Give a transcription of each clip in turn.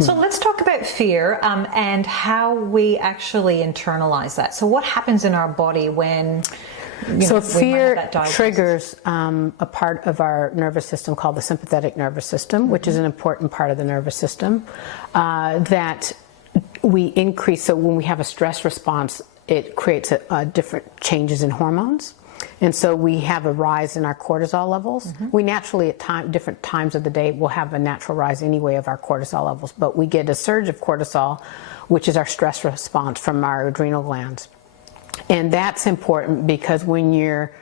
So let's talk about fear and how we actually internalize that. So what happens in our body when fear triggers a part of our nervous system called the sympathetic nervous system, which is an important part of the nervous system that we increase. So when we have a stress response, it creates different changes in hormones. And so we have a rise in our cortisol levels. We naturally, at different times of the day, will have a natural rise anyway of our cortisol levels. But we get a surge of cortisol, which is our stress response from our adrenal glands. And that's important because when you're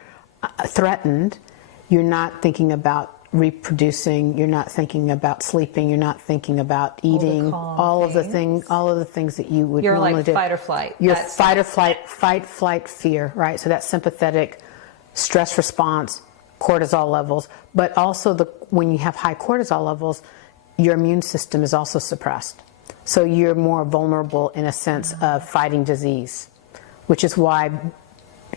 threatened, you're not thinking about reproducing, you're not thinking about sleeping, you're not thinking about eating, all of the things that you would normally do. You're like fight or flight. You're fight or flight, fight, flight, fear, right? So that sympathetic stress response, cortisol levels, but also when you have high cortisol levels, your immune system is also suppressed. So you're more vulnerable in a sense of fighting disease, which is why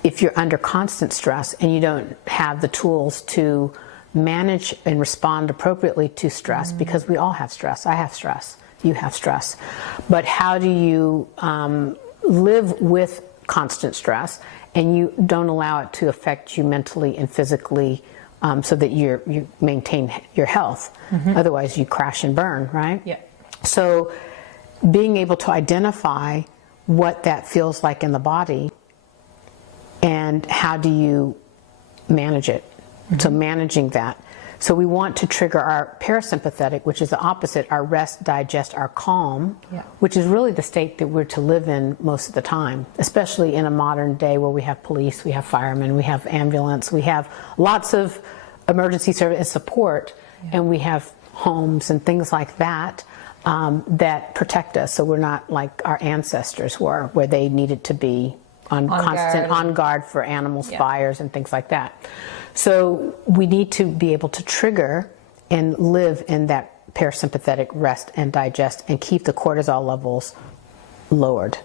if you're under constant stress and you don't have the tools to manage and respond appropriately to stress, because we all have stress. I have stress. You have stress. But how do you live with constant stress and you don't allow it to affect you mentally and physically so that you maintain your health? Otherwise you crash and burn, right? Yeah. So being able to identify what that feels like in the body and how do you manage it. So managing that. So we want to trigger our parasympathetic, which is the opposite, our rest, digest, our calm, which is really the state that we're to live in most of the time, especially in a modern day where we have police, we have firemen, we have ambulance, we have lots of emergency service and support, and we have homes and things like that that protect us. So we're not like our ancestors were, where they needed to be on guard for animals, fires, and things like that. So we need to be able to trigger and live in that parasympathetic rest and digest and keep the cortisol levels lowered.